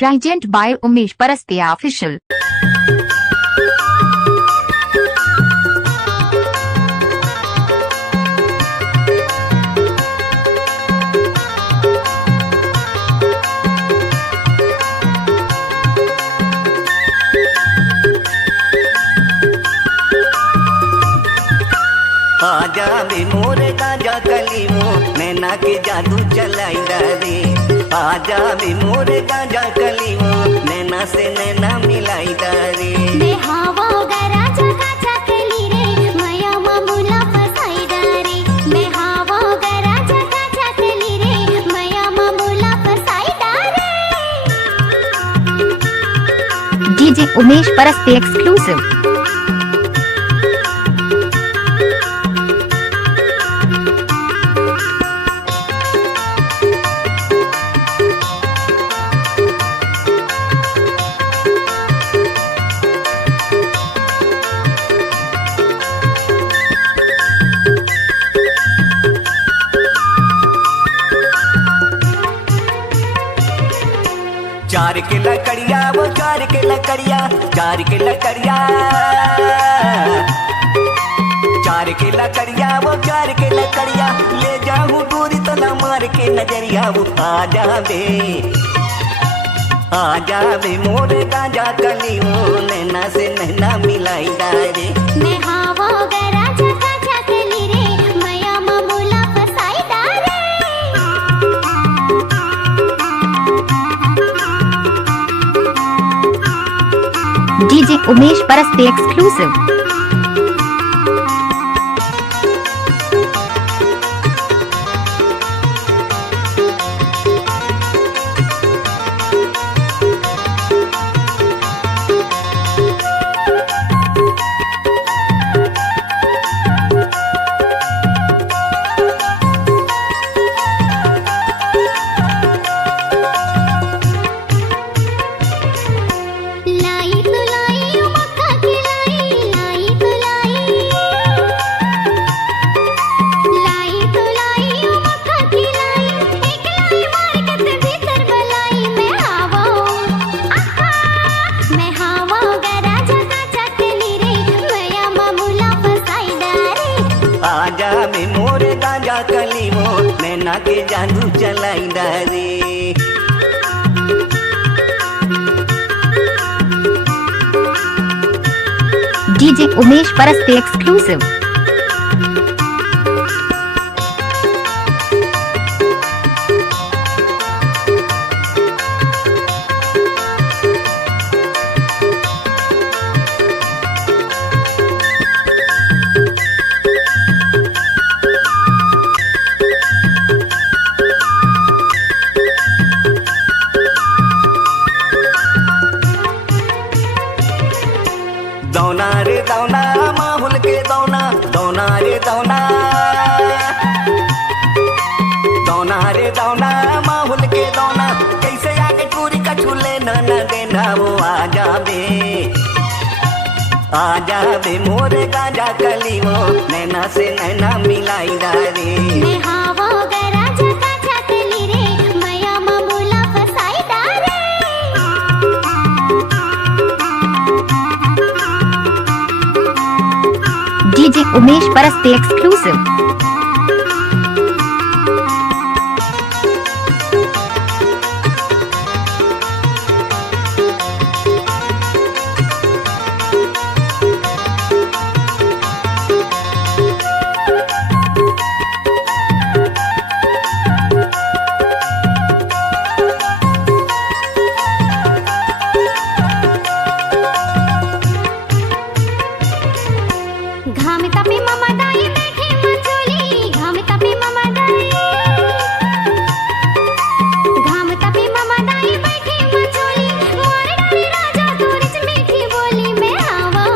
Present by Umesh Parastia Official. आजा बे मोरे गाजा कलीमो नैना के जादू चलाई रे। आजा बे मोरे गाजा कलीमो नैना से नैना मिलाई रे। मैं हवा गरा जगा चकली रे मया मामूला फसाई रे। मैं हवा गरा जगा चकली रे मया मामूला फसाई रे। DJ Umesh Parastia exclusive. चार के लकड़िया वो चार के लकड़िया, चार के लकड़िया, चार के लकड़िया वो चार के लकड़िया ले जाऊं दूरी तो न मार के नजरिया वो। आजा बे मोरे गाजा कली वो नैना से नैना मिलाई रे। मैं हवा गरा जगा चकली रे मया मामूला फसाई रे। DJ Umesh Parastia exclusive. आजा बे मोरे गाजा कली वो नैना के जादू चलाई रे। DJ Umesh Parastia exclusive. दौना रे दौना माहुल के दौना, दौना रे दौना, दौना रे दौना माहुल के दौना कैसे आगे टूरी कछुले न देना वो। आजा बे मोरे गाजा कली वो नैना से नैना मिलाई रे। मैं हवा गरा जगा चकली रे मया मामूला फसाई रे। DJ Umesh Parastia exclusive. घाम तपे ममा दाई बैठे मचोली, घाम तपे ममा दाई, घाम तपे ममा दाई बैठे मचोली मोरे डाली राजा तोरिच मीठी बोली। मैं हवा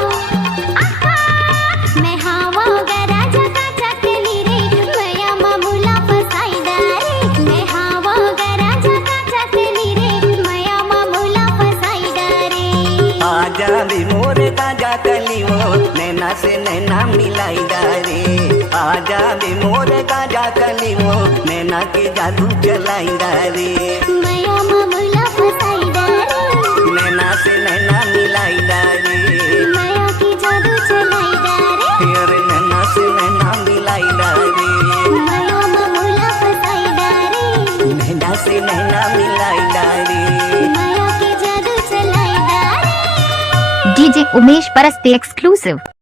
मैं हवा गरा जगा चकली रे मया मामूला फसाई रे। मैं हवा गरा जगा चकली रे मया मामूला फसाई रे। आजा बे मोरे गाजा कली वो नैना से नैना मिलाई रे। आजा बे मोरे गाजा कली वो नैना के जादू चलाई रे। मया मामूला फसाई रे। से नैना मिलाई डारे। माया के जादू चलाई डारे। DJ Umesh Parasti exclusive.